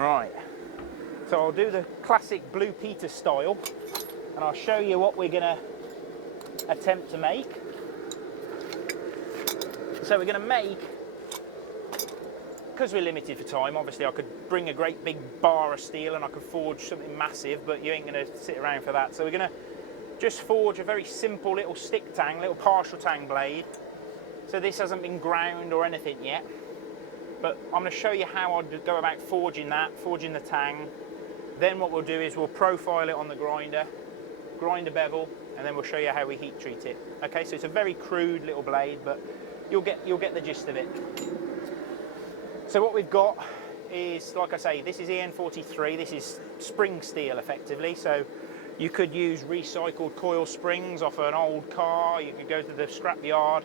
Right, so I'll do the classic Blue Peter style, and I'll show you what we're going to attempt to make. So we're going to make, because we're limited for time, obviously I could bring a great big bar of steel and I could forge something massive, but you ain't going to sit around for that. So we're going to just forge a very simple little stick tang, little partial tang blade. So this hasn't been ground or anything yet, but I'm going to show you how I'd go about forging that, forging the tang. Then what we'll do is we'll profile it on the grinder, grind a bevel, and then we'll show you how we heat treat it. Okay, so it's a very crude little blade, but you'll get the gist of it. So what we've got is, like I say, this is EN43, this is spring steel effectively, so you could use recycled coil springs off an old car, you could go to the scrap yard.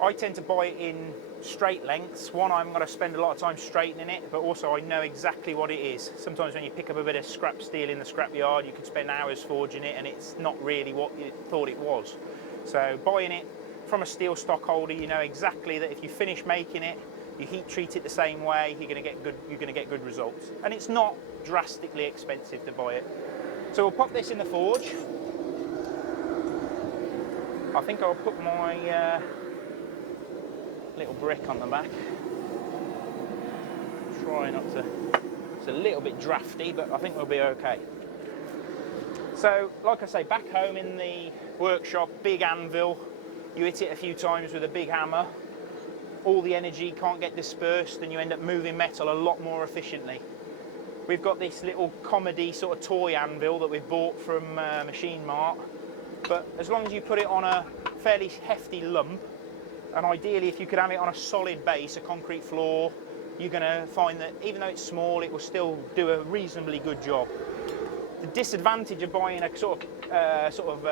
I tend to buy it in straight lengths. One, I'm going to spend a lot of time straightening it, but also I know exactly what it is. Sometimes when you pick up a bit of scrap steel in the scrap yard, you can spend hours forging it and it's not really what you thought it was. So buying it from a steel stockholder, you know exactly that if you finish making it, you heat treat it the same way, you're going to get good results. And it's not drastically expensive to buy it. So we'll pop this in the forge. I think I'll put my little brick on the back. Try not to, it's a little bit drafty, but I think we'll be okay. So, like I say, back home in the workshop, big anvil, you hit it a few times with a big hammer, all the energy can't get dispersed and you end up moving metal a lot more efficiently. We've got this little comedy sort of toy anvil that we've bought from Machine Mart, but as long as you put it on a fairly hefty lump, and ideally if you could have it on a solid base, a concrete floor, you're going to find that even though it's small, it will still do a reasonably good job. The disadvantage of buying a sort of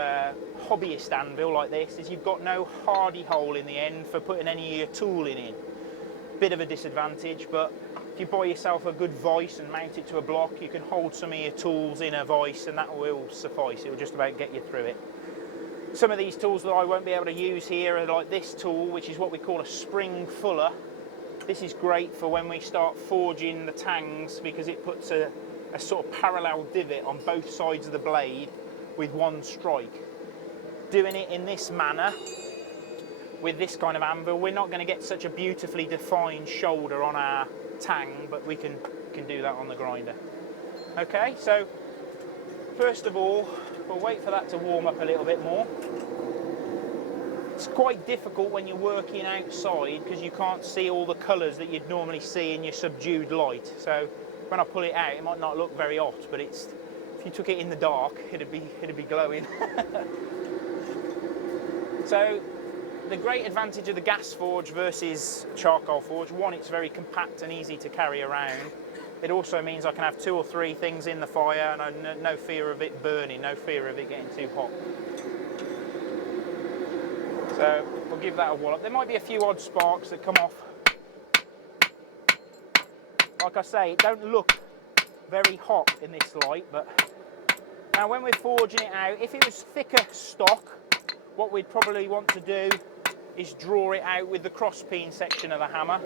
hobbyist anvil like this is you've got no hardy hole in the end for putting any of your tooling in. Bit of a disadvantage, but if you buy yourself a good vise and mount it to a block, you can hold some of your tools in a vise and that will suffice. It will just about get you through it. Some of these tools that I won't be able to use here are like this tool, which is what we call a spring fuller. This is great for when we start forging the tangs because it puts a sort of parallel divot on both sides of the blade with one strike. Doing it in this manner, with this kind of anvil, we're not going to get such a beautifully defined shoulder on our tang, but we can do that on the grinder. Okay, so first of all, we'll wait for that to warm up a little bit more. It's quite difficult when you're working outside because you can't see all the colours that you'd normally see in your subdued light. So when I pull it out, it might not look very hot, but if you took it in the dark, it'd be glowing. So the great advantage of the gas forge versus charcoal forge, one, it's very compact and easy to carry around. It also means I can have 2 or 3 things in the fire and I've no fear of it burning, no fear of it getting too hot. So we'll give that a wallop. There might be a few odd sparks that come off. Like I say, it don't look very hot in this light, but now when we're forging it out, if it was thicker stock, what we'd probably want to do is draw it out with the cross-peen section of the hammer.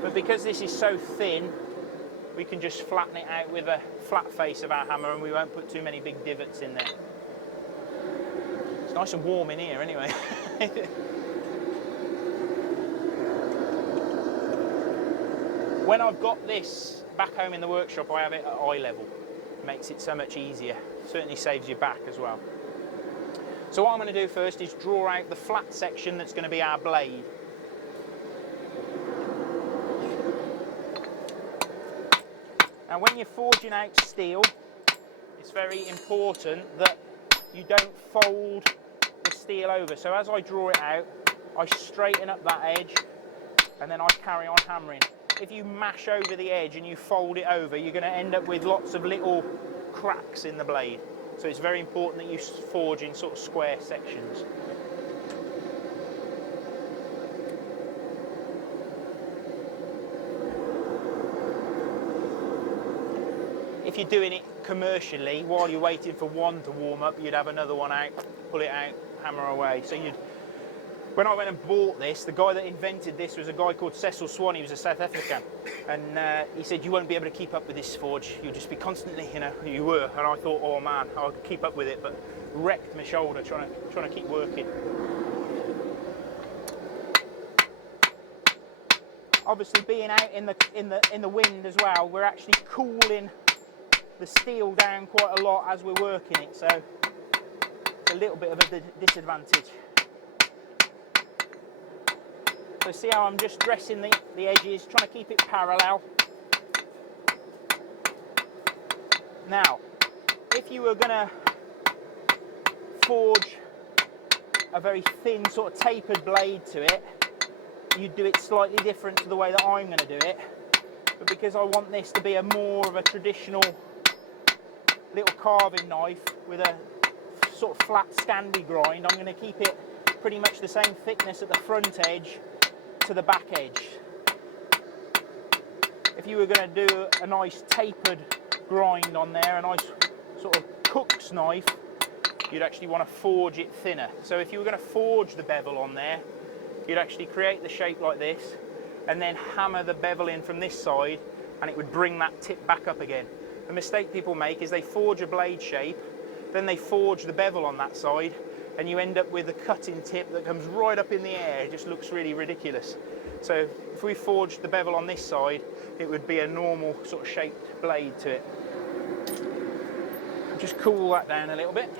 But because this is so thin, we can just flatten it out with a flat face of our hammer and we won't put too many big divots in there. It's nice and warm in here anyway. When I've got this back home in the workshop, I have it at eye level. It makes it so much easier. Certainly saves your back as well. So what I'm going to do first is draw out the flat section that's going to be our blade. Now when you're forging out steel, it's very important that you don't fold the steel over. So as I draw it out, I straighten up that edge and then I carry on hammering. If you mash over the edge and you fold it over, you're going to end up with lots of little cracks in the blade. So it's very important that you forge in sort of square sections. If you're doing it commercially, while you're waiting for one to warm up, you'd have another one out, pull it out, hammer away. So When I went and bought this, the guy that invented this was a guy called Cecil Swan. He was a South African, and he said, you won't be able to keep up with this forge. You'll just be constantly, you know, you were. And I thought, oh man, I could keep up with it, but wrecked my shoulder trying to keep working. Obviously, being out in the wind as well, we're actually cooling the steel down quite a lot as we're working it, so it's a little bit of a disadvantage. So see how I'm just dressing the edges, trying to keep it parallel. Now, if you were going to forge a very thin sort of tapered blade to it, you'd do it slightly different to the way that I'm going to do it. But because I want this to be a more of a traditional little carving knife with a sort of flat Scandi grind, I'm going to keep it pretty much the same thickness at the front edge to the back edge. If you were going to do a nice tapered grind on there, a nice sort of cook's knife, you'd actually want to forge it thinner. So if you were going to forge the bevel on there, you'd actually create the shape like this and then hammer the bevel in from this side, and it would bring that tip back up again. The mistake people make is they forge a blade shape, then they forge the bevel on that side, and you end up with a cutting tip that comes right up in the air. It just looks really ridiculous. So if we forged the bevel on this side, it would be a normal sort of shaped blade to it. Just cool that down a little bit.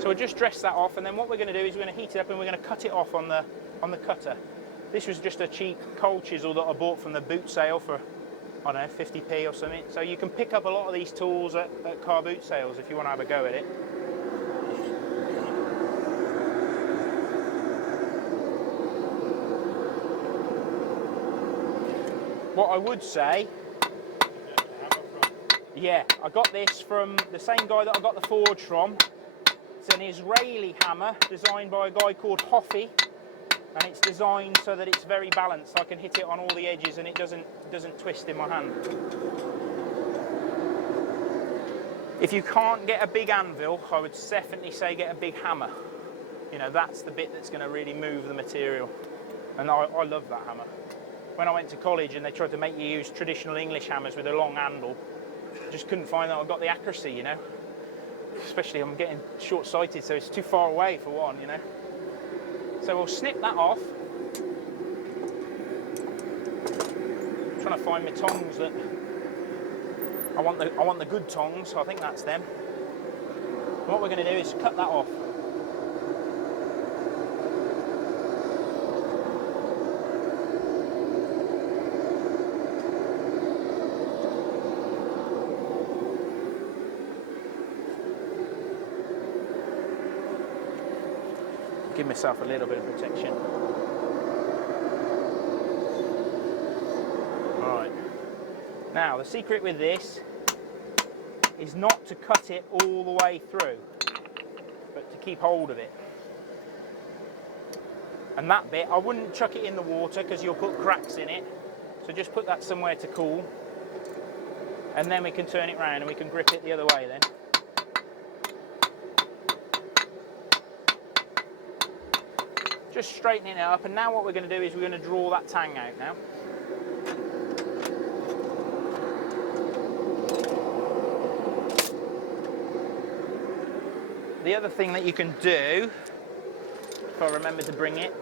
So we'll just dress that off, and then what we're going to do is we're going to heat it up and we're going to cut it off on the cutter. This was just a cheap cold chisel that I bought from the boot sale for, I don't know, 50p or something. So you can pick up a lot of these tools at car boot sales if you want to have a go at it. What I would say, yeah, I got this from the same guy that I got the forge from. It's an Israeli hammer designed by a guy called Hoffy, and it's designed so that it's very balanced. I can hit it on all the edges and it doesn't twist in my hand. If you can't get a big anvil, I would definitely say get a big hammer. You know, that's the bit that's going to really move the material. And I love that hammer. When I went to college and they tried to make you use traditional English hammers with a long handle, I just couldn't find that I got the accuracy, you know. Especially I'm getting short-sighted, so it's too far away for one, you know. So we'll snip that off. I'm trying to find my tongs that I want the good tongs, so I think that's them. And what we're going to do is cut that off. Give myself a little bit of protection. Alright. Now, the secret with this is not to cut it all the way through, but to keep hold of it. And that bit, I wouldn't chuck it in the water because you'll put cracks in it. So just put that somewhere to cool. And then we can turn it round and we can grip it the other way then. Just straightening it up, and now what we're going to do is we're going to draw that tang out now. The other thing that you can do, if I remember to bring it,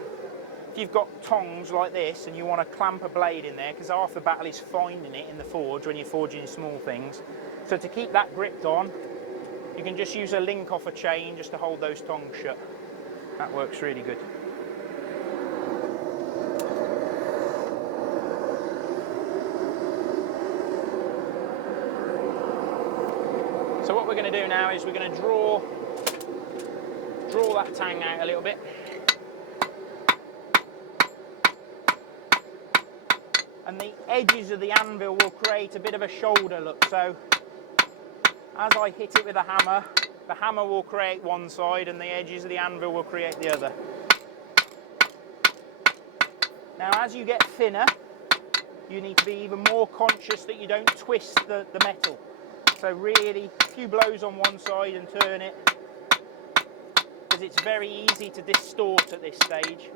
if you've got tongs like this and you want to clamp a blade in there, because half the battle is finding it in the forge when you're forging small things. So to keep that gripped on, you can just use a link off a chain just to hold those tongs shut. That works really good. So what we're going to do now is we're going to draw that tang out a little bit. And the edges of the anvil will create a bit of a shoulder look. So as I hit it with a hammer, the hammer will create one side and the edges of the anvil will create the other. Now as you get thinner, you need to be even more conscious that you don't twist the metal. So really, a few blows on one side and turn it, because it's very easy to distort at this stage.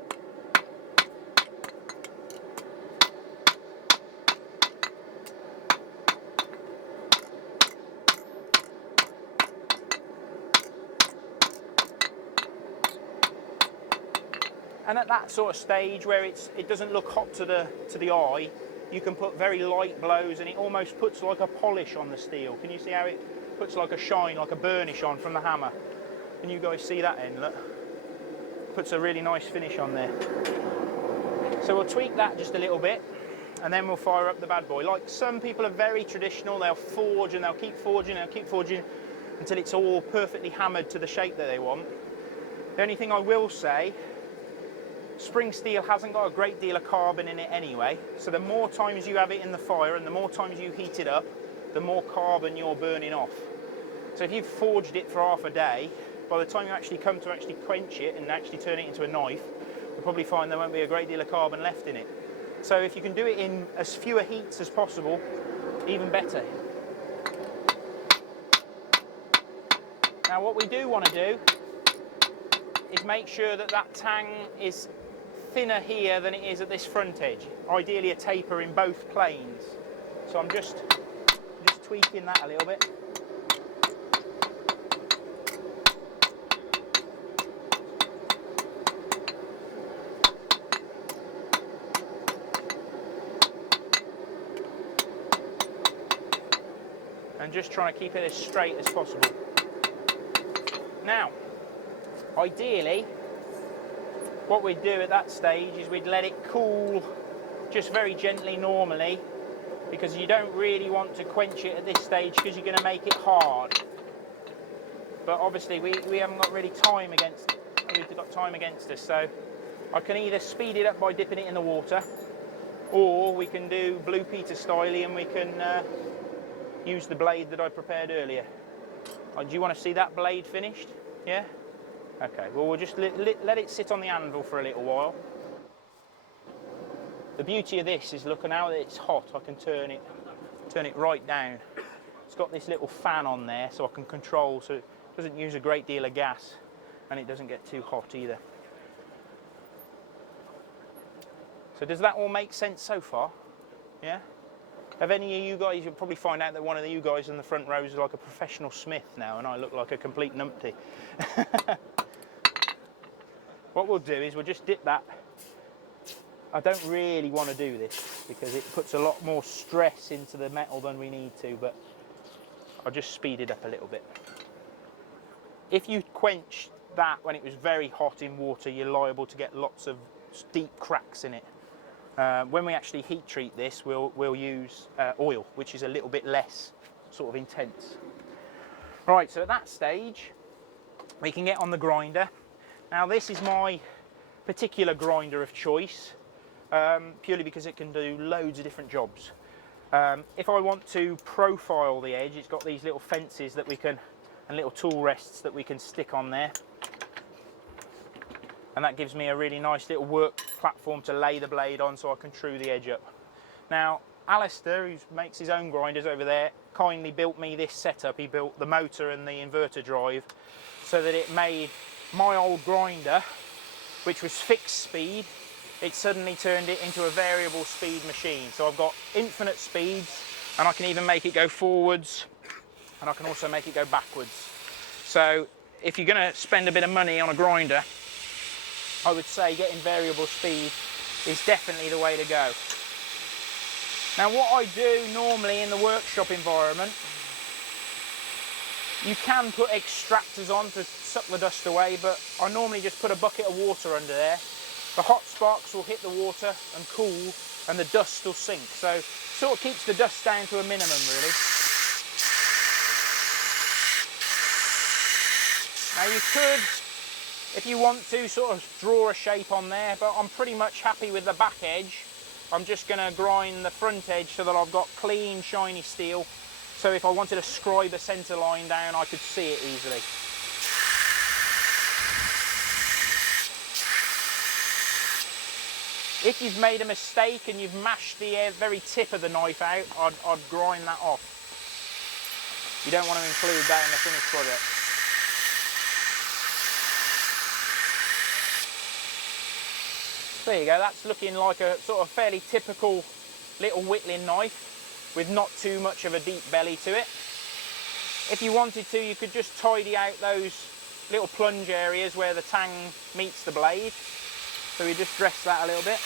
And at that sort of stage where it doesn't look hot to the eye, you can put very light blows and it almost puts like a polish on the steel. Can you see how it puts like a shine, like a burnish on from the hammer? Can you guys see that end? Look, puts a really nice finish on there. So we'll tweak that just a little bit and then we'll fire up the bad boy. Like some people are very traditional, they'll forge and they'll keep forging until it's all perfectly hammered to the shape that they want. The only thing I will say, spring steel hasn't got a great deal of carbon in it anyway, so the more times you have it in the fire and the more times you heat it up, the more carbon you're burning off. So if you've forged it for half a day, by the time you actually come to actually quench it and actually turn it into a knife, you'll probably find there won't be a great deal of carbon left in it. So if you can do it in as fewer heats as possible, even better. Now what we do want to do is make sure that that tang is thinner here than it is at this front edge. Ideally a taper in both planes. So I'm just tweaking that a little bit. And just trying to keep it as straight as possible. Now, ideally, what we'd do at that stage is we'd let it cool just very gently normally, because you don't really want to quench it at this stage because you're going to make it hard. But obviously we haven't got really time against, we've got time against us, so I can either speed it up by dipping it in the water, or we can do Blue Peter style and we can use the blade that I prepared earlier. Do you want to see that blade finished? Yeah? Okay, well we'll just let it sit on the anvil for a little while. The beauty of this is, look, now that it's hot, I can turn it right down. It's got this little fan on there so I can control, so it doesn't use a great deal of gas and it doesn't get too hot either. So does that all make sense so far? Yeah? Have any of you guys, you'll probably find out that one of you guys in the front row is like a professional smith now and I look like a complete numpty. What we'll do is we'll just dip that. I don't really want to do this because it puts a lot more stress into the metal than we need to, but I'll just speed it up a little bit. If you quench that when it was very hot in water, you're liable to get lots of deep cracks in it. When we actually heat treat this, we'll use oil, which is a little bit less sort of intense. Right, so at that stage, we can get on the grinder. Now this is my particular grinder of choice, purely because it can do loads of different jobs. If I want to profile the edge, it's got these little fences that we can, and little tool rests that we can stick on there. And that gives me a really nice little work platform to lay the blade on so I can true the edge up. Now, Alistair, who makes his own grinders over there, kindly built me this setup. He built the motor and the inverter drive so that it made my old grinder, which was fixed speed, it suddenly turned it into a variable speed machine. So I've got infinite speeds and I can even make it go forwards and I can also make it go backwards. So if you're going to spend a bit of money on a grinder, I would say getting variable speed is definitely the way to go. Now what I do normally in the workshop environment, you can put extractors on to suck the dust away, but I normally just put a bucket of water under there. The hot sparks will hit the water and cool and the dust will sink. So sort of keeps the dust down to a minimum really. Now you could, if you want to, sort of draw a shape on there, but I'm pretty much happy with the back edge. I'm just going to grind the front edge so that I've got clean, shiny steel. So if I wanted to scribe a centre line down, I could see it easily. If you've made a mistake and you've mashed the very tip of the knife out, I'd grind that off. You don't want to include that in the finished product. There you go, that's looking like a sort of fairly typical little whittling knife with not too much of a deep belly to it. If you wanted to, you could just tidy out those little plunge areas where the tang meets the blade. So we just dress that a little bit.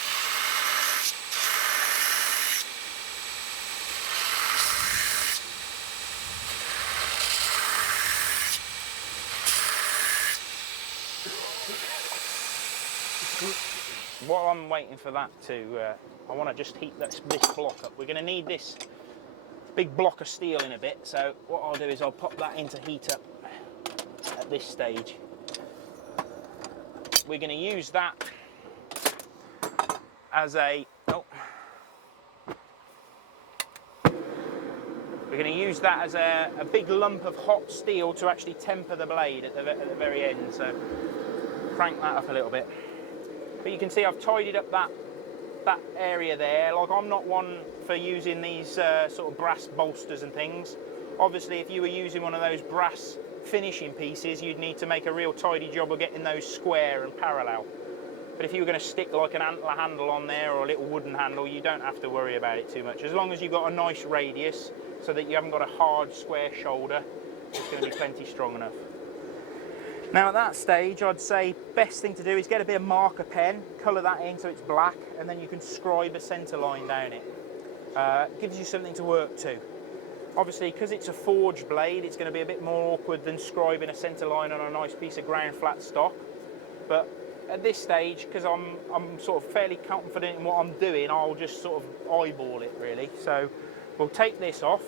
While I'm waiting for that to, I want to just heat this block up. We're going to need this big block of steel in a bit, so what I'll do is I'll pop that into heat up at this stage. We're going to use that as a, we're going to use that as a big lump of hot steel to actually temper the blade at the very end, so crank that up a little bit. But you can see I've tidied up that area there. Like, I'm not one for using these sort of brass bolsters and things. Obviously, if you were using one of those brass finishing pieces, you'd need to make a real tidy job of getting those square and parallel. But if you were going to stick like an antler handle on there or a little wooden handle, you don't have to worry about it too much. As long as you've got a nice radius so that you haven't got a hard square shoulder, it's going to be plenty strong enough. Now at that stage, I'd say best thing to do is get a bit of marker pen, colour that in so it's black, and then you can scribe a centre line down it. Gives you something to work to. Obviously, because it's a forged blade, it's going to be a bit more awkward than scribing a centre line on a nice piece of ground flat stock. But at this stage, because I'm sort of fairly confident in what I'm doing, I'll just sort of eyeball it really. So we'll take this off.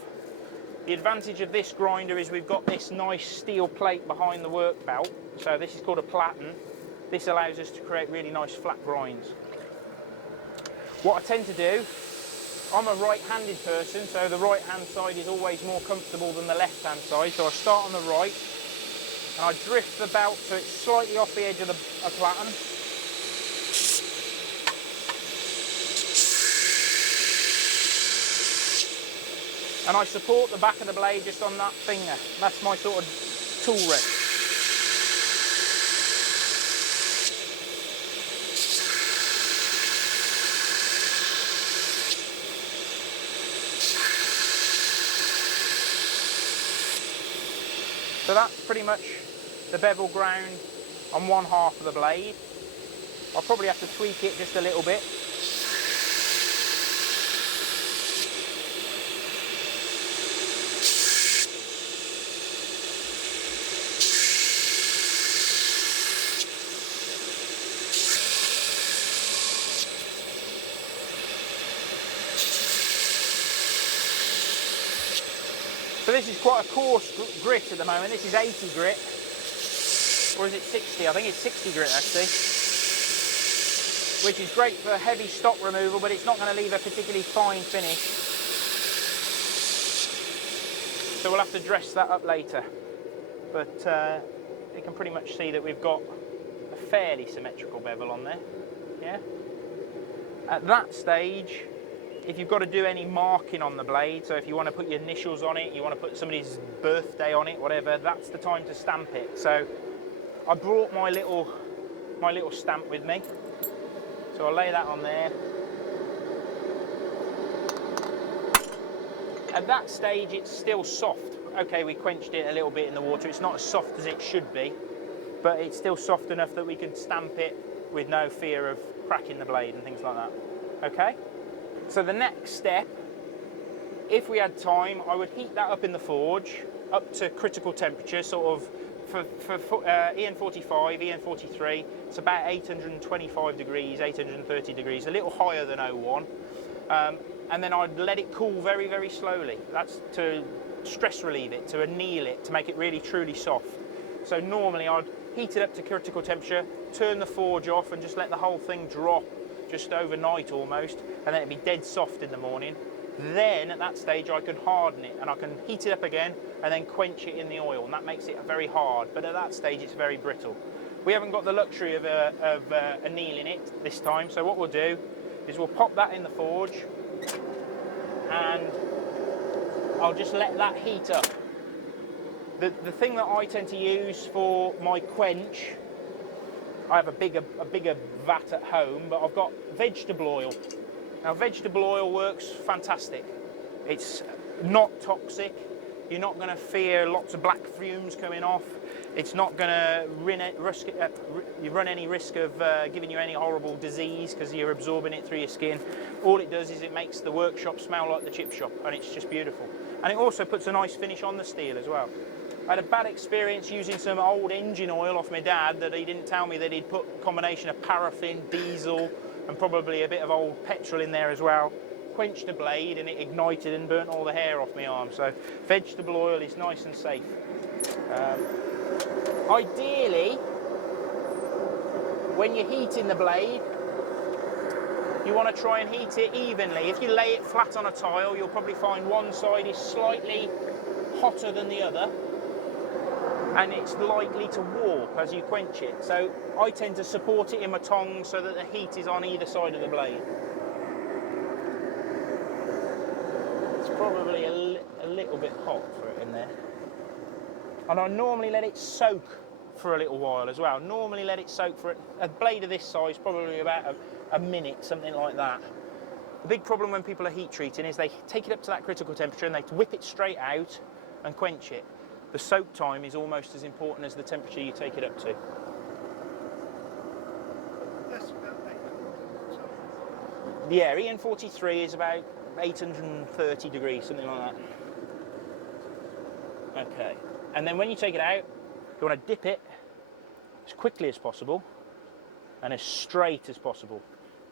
The advantage of this grinder is we've got this nice steel plate behind the work belt. So this is called a platen. This allows us to create really nice flat grinds. What I tend to do, I'm a right-handed person, so the right-hand side is always more comfortable than the left-hand side. So I start on the right, and I drift the belt so it's slightly off the edge of the platen. And I support the back of the blade just on that finger. That's my sort of tool rest. So that's pretty much the bevel ground on one half of the blade. I'll probably have to tweak it just a little bit. So this is quite a coarse grit at the moment. This is 80 grit, or is it 60? I think it's 60 grit actually, which is great for heavy stock removal, but it's not going to leave a particularly fine finish. So we'll have to dress that up later. But you can pretty much see that we've got a fairly symmetrical bevel on there. Yeah. At that stage, if you've got to do any marking on the blade, so if you want to put your initials on it, you want to put somebody's birthday on it, whatever, that's the time to stamp it. So I brought my little stamp with me. So I'll lay that on there. At that stage, it's still soft. Okay, we quenched it a little bit in the water. It's not as soft as it should be, but it's still soft enough that we can stamp it with no fear of cracking the blade and things like that. Okay? So the next step, if we had time, I would heat that up in the forge up to critical temperature, sort of for EN45, EN43, it's about 825 degrees, 830 degrees, a little higher than 01. And then I'd let it cool very, very slowly. That's to stress relieve it, to anneal it, to make it really truly soft. So normally I'd heat it up to critical temperature, turn the forge off and just let the whole thing drop just overnight almost, and then it'd be dead soft in the morning. Then at that stage I can harden it and I can heat it up again and then quench it in the oil, and that makes it very hard, but at that stage it's very brittle. We haven't got the luxury of annealing it this time, so what we'll do is we'll pop that in the forge and I'll just let that heat up. The thing that I tend to use for my quench, I have a bigger vat at home, but I've got vegetable oil. Now vegetable oil works fantastic. It's not toxic. You're not going to fear lots of black fumes coming off. It's not going to run any risk of giving you any horrible disease because you're absorbing it through your skin. All it does is it makes the workshop smell like the chip shop, and it's just beautiful. And it also puts a nice finish on the steel as well. I had a bad experience using some old engine oil off my dad that he didn't tell me that he'd put a combination of paraffin, diesel, and probably a bit of old petrol in there as well. Quenched the blade and it ignited and burnt all the hair off my arm. So vegetable oil is nice and safe. Ideally, when you're heating the blade, you want to try and heat it evenly. If you lay it flat on a tile, you'll probably find one side is slightly hotter than the other, and it's likely to warp as you quench it. So I tend to support it in my tongs so that the heat is on either side of the blade. It's probably a little bit hot for it in there. And I normally let it soak for a little while as well. Normally let it soak for a blade of this size, probably about a minute, something like that. The big problem when people are heat treating is they take it up to that critical temperature and they whip it straight out and quench it. The soak time is almost as important as the temperature you take it up to. That's about 800. Yeah, EN43 is about 830 degrees, something like that. Okay, and then when you take it out, you want to dip it as quickly as possible and as straight as possible.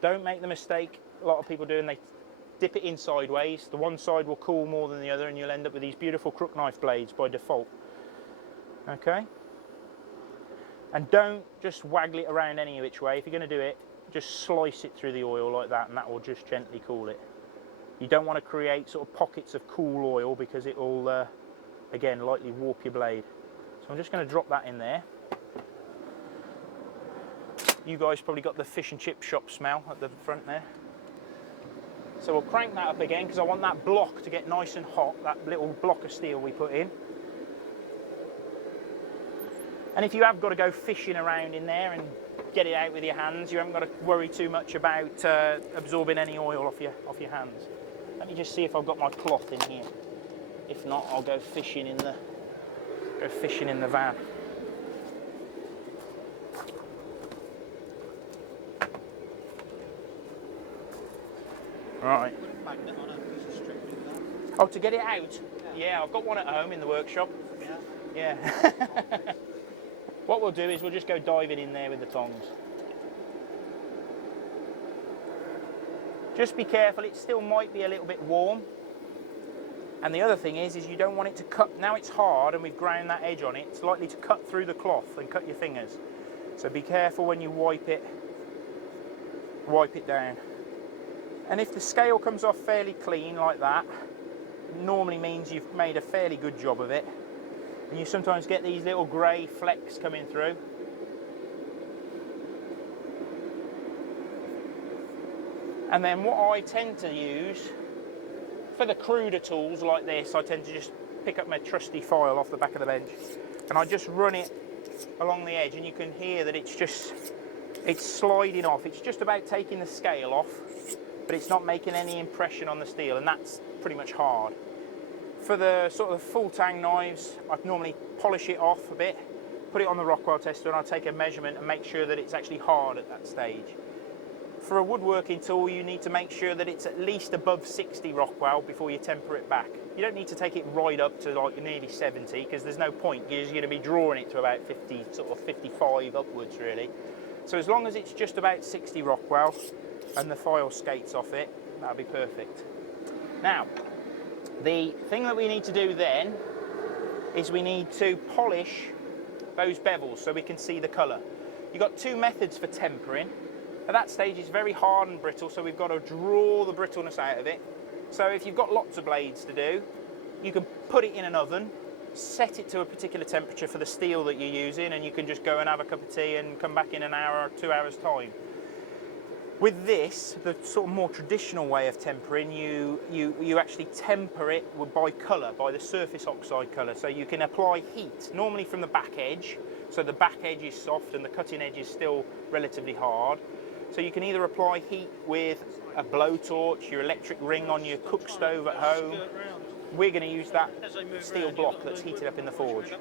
Don't make the mistake a lot of people do, and they dip it in sideways. The one side will cool more than the other and you'll end up with these beautiful crook knife blades by default. Okay? And don't just waggle it around any which way. If you're going to do it, just slice it through the oil like that and that will just gently cool it. You don't want to create sort of pockets of cool oil because it will, again, lightly warp your blade. So I'm just going to drop that in there. You guys probably got the fish and chip shop smell at the front there. So we'll crank that up again because I want that block to get nice and hot, that little block of steel we put in. And if you have got to go fishing around in there and get it out with your hands, you haven't got to worry too much about absorbing any oil off your hands. Let me just see if I've got my cloth in here. If not, I'll go fishing in the van. Right. Oh, to get it out? Yeah, I've got one at home in the workshop. Yeah. What we'll do is we'll just go diving in there with the tongs. Just be careful, it still might be a little bit warm. And the other thing is you don't want it to cut. Now it's hard and we've ground that edge on it, it's likely to cut through the cloth and cut your fingers. So be careful when you wipe it down. And if the scale comes off fairly clean like that, it normally means you've made a fairly good job of it. And you sometimes get these little grey flecks coming through. And then what I tend to use, for the cruder tools like this, I tend to just pick up my trusty file off the back of the bench and I just run it along the edge, and you can hear that it's sliding off. It's just about taking the scale off, but it's not making any impression on the steel, and that's pretty much hard. For the sort of full tang knives, I'd normally polish it off a bit, put it on the Rockwell tester, and I'll take a measurement and make sure that it's actually hard at that stage. For a woodworking tool, you need to make sure that it's at least above 60 Rockwell before you temper it back. You don't need to take it right up to like nearly 70 because there's no point. You're going to be drawing it to about 50, sort of 55 upwards really. So as long as it's just about 60 Rockwell and the file skates off it, that'll be perfect. Now, the thing that we need to do then is we need to polish those bevels so we can see the colour. You've got two methods for tempering. At that stage it's very hard and brittle, so we've got to draw the brittleness out of it. So if you've got lots of blades to do, you can put it in an oven, set it to a particular temperature for the steel that you're using, and you can just go and have a cup of tea and come back in an hour or 2 hours time. With this, the sort of more traditional way of tempering, you actually temper it by colour, by the surface oxide colour. So you can apply heat, normally from the back edge, so the back edge is soft and the cutting edge is still relatively hard. So you can either apply heat with a blowtorch, your electric ring on your cook stove at home. We're going to use that steel block that's heated up in the forge.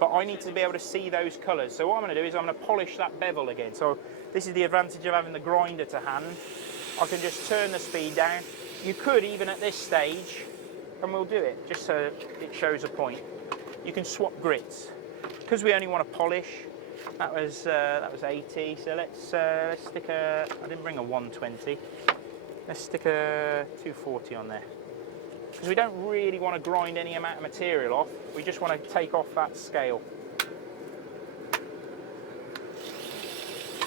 But I need to be able to see those colours. So what I'm going to do is I'm going to polish that bevel again. So this is the advantage of having the grinder to hand. I can just turn the speed down. You could even at this stage, and we'll do it just so it shows a point. You can swap grits. Because we only want to polish, that was 80. So let's stick a, I didn't bring a 120. Let's stick a 240 on there. Because we don't really want to grind any amount of material off, we just want to take off that scale.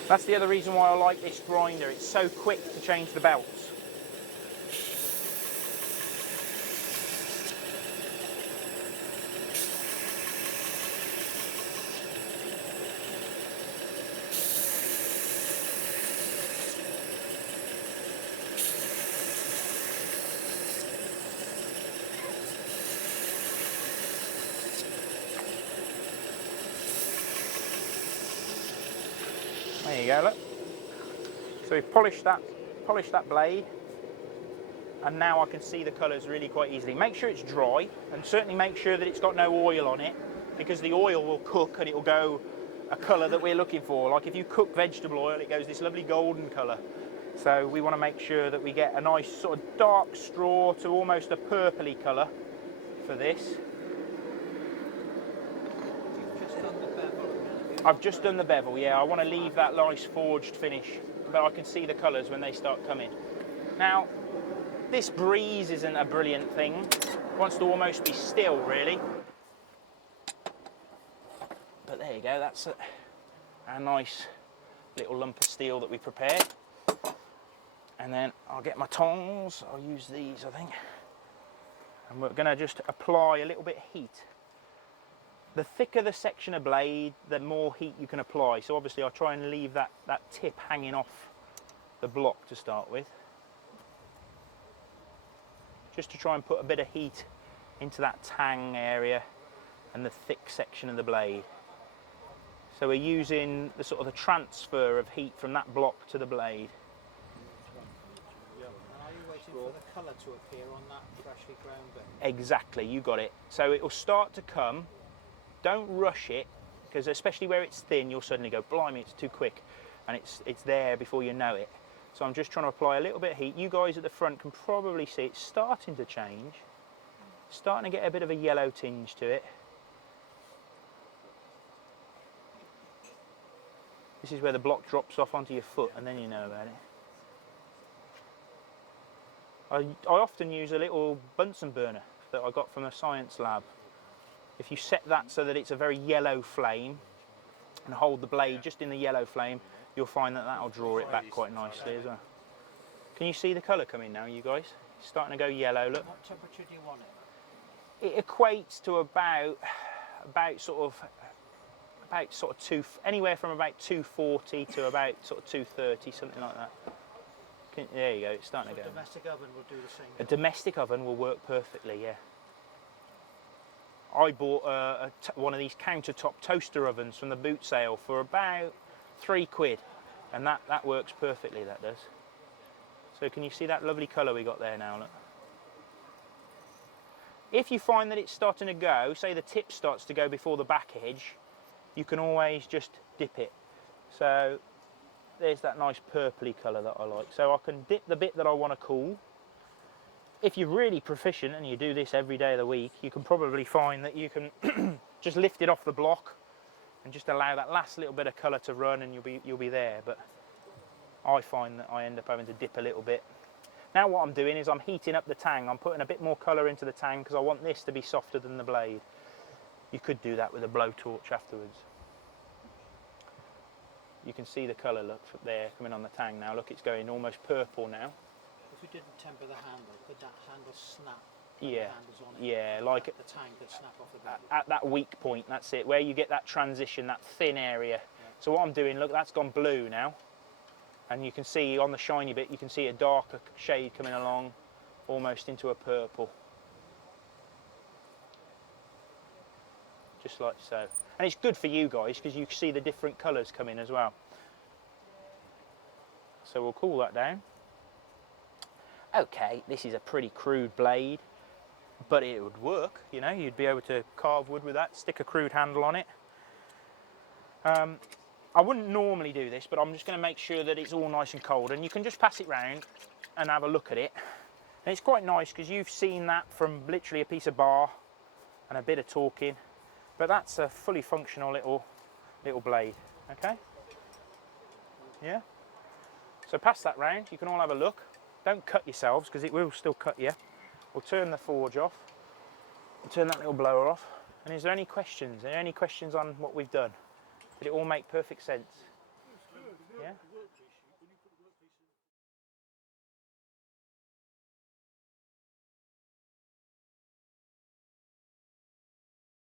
That's the other reason why I like this grinder, it's so quick to change the belts. There you go, look. So we've polished that blade, and now I can see the colours really quite easily. Make sure it's dry, and certainly make sure that it's got no oil on it, because the oil will cook and it will go a colour that we're looking for. Like if you cook vegetable oil, it goes this lovely golden colour. So we want to make sure that we get a nice sort of dark straw to almost a purpley colour for this. I've just done the bevel, yeah. I want to leave that nice forged finish, but I can see the colours when they start coming. Now, this breeze isn't a brilliant thing. It wants to almost be still, really. But there you go, that's a nice little lump of steel that we prepared. And then I'll get my tongs, I'll use these, I think. And we're going to just apply a little bit of heat. The thicker the section of blade, the more heat you can apply. So obviously I'll try and leave that tip hanging off the block to start with. Just to try and put a bit of heat into that tang area and the thick section of the blade. So we're using the sort of the transfer of heat from that block to the blade. Are you waiting for the colour to appear on that freshly ground bit? Exactly, you got it. So it will start to come. Don't rush it, because especially where it's thin, you'll suddenly go, blimey, it's too quick, and it's there before you know it. So I'm just trying to apply a little bit of heat. You guys at the front can probably see it's starting to change, starting to get a bit of a yellow tinge to it. This is where the block drops off onto your foot, and then you know about it. I often use a little Bunsen burner that I got from a science lab. If you set that so that it's a very yellow flame and hold the blade just in the yellow flame, you'll find that that'll draw it back quite nicely as well. Can you see the colour coming now, you guys? It's starting to go yellow, look. What temperature do you want it? It equates to about anywhere from about 240 to about sort of 230, something like that. There you go, it's starting to go. A domestic oven will do the same. A domestic oven will work perfectly, yeah. I bought one of these countertop toaster ovens from the boot sale for about £3, and that works perfectly, that does. So can you see that lovely colour we got there now, look? If you find that it's starting to go, say the tip starts to go before the back edge, you can always just dip it. So there's that nice purpley colour that I like. So I can dip the bit that I want to cool. If you're really proficient and you do this every day of the week, you can probably find that you can just lift it off the block and just allow that last little bit of colour to run, and you'll be there. But I find that I end up having to dip a little bit. Now what I'm doing is I'm heating up the tang. I'm putting a bit more colour into the tang because I want this to be softer than the blade. You could do that with a blowtorch afterwards. You can see the colour, look, there coming on the tang now. Look, it's going almost purple now. If you didn't temper the handle, could that handle snap? Yeah, On it? yeah, like the tang could snap off the blade. At that weak point, that's it, where you get that transition, that thin area. Yeah. So what I'm doing, look, that's gone blue now, And you can see on the shiny bit, you can see a darker shade coming along, almost into a purple. Just like so. And it's good for you guys because you can see the different colours come in as well. So we'll cool that down. Okay, this is a pretty crude blade, but it would work, you know, you'd be able to carve wood with that, stick a crude handle on it. I wouldn't normally do this, but I'm just going to make sure that it's all nice and cold, and you can just pass it round and have a look at it. And it's quite nice because you've seen that from literally a piece of bar and a bit of talking, but that's a fully functional little blade, okay? Yeah? So pass that round, you can all have a look. Don't cut yourselves because it will still cut you. We'll turn the forge off, we'll turn that little blower off. And is there any questions? Are there any questions on what we've done? Did it all make perfect sense? Yeah?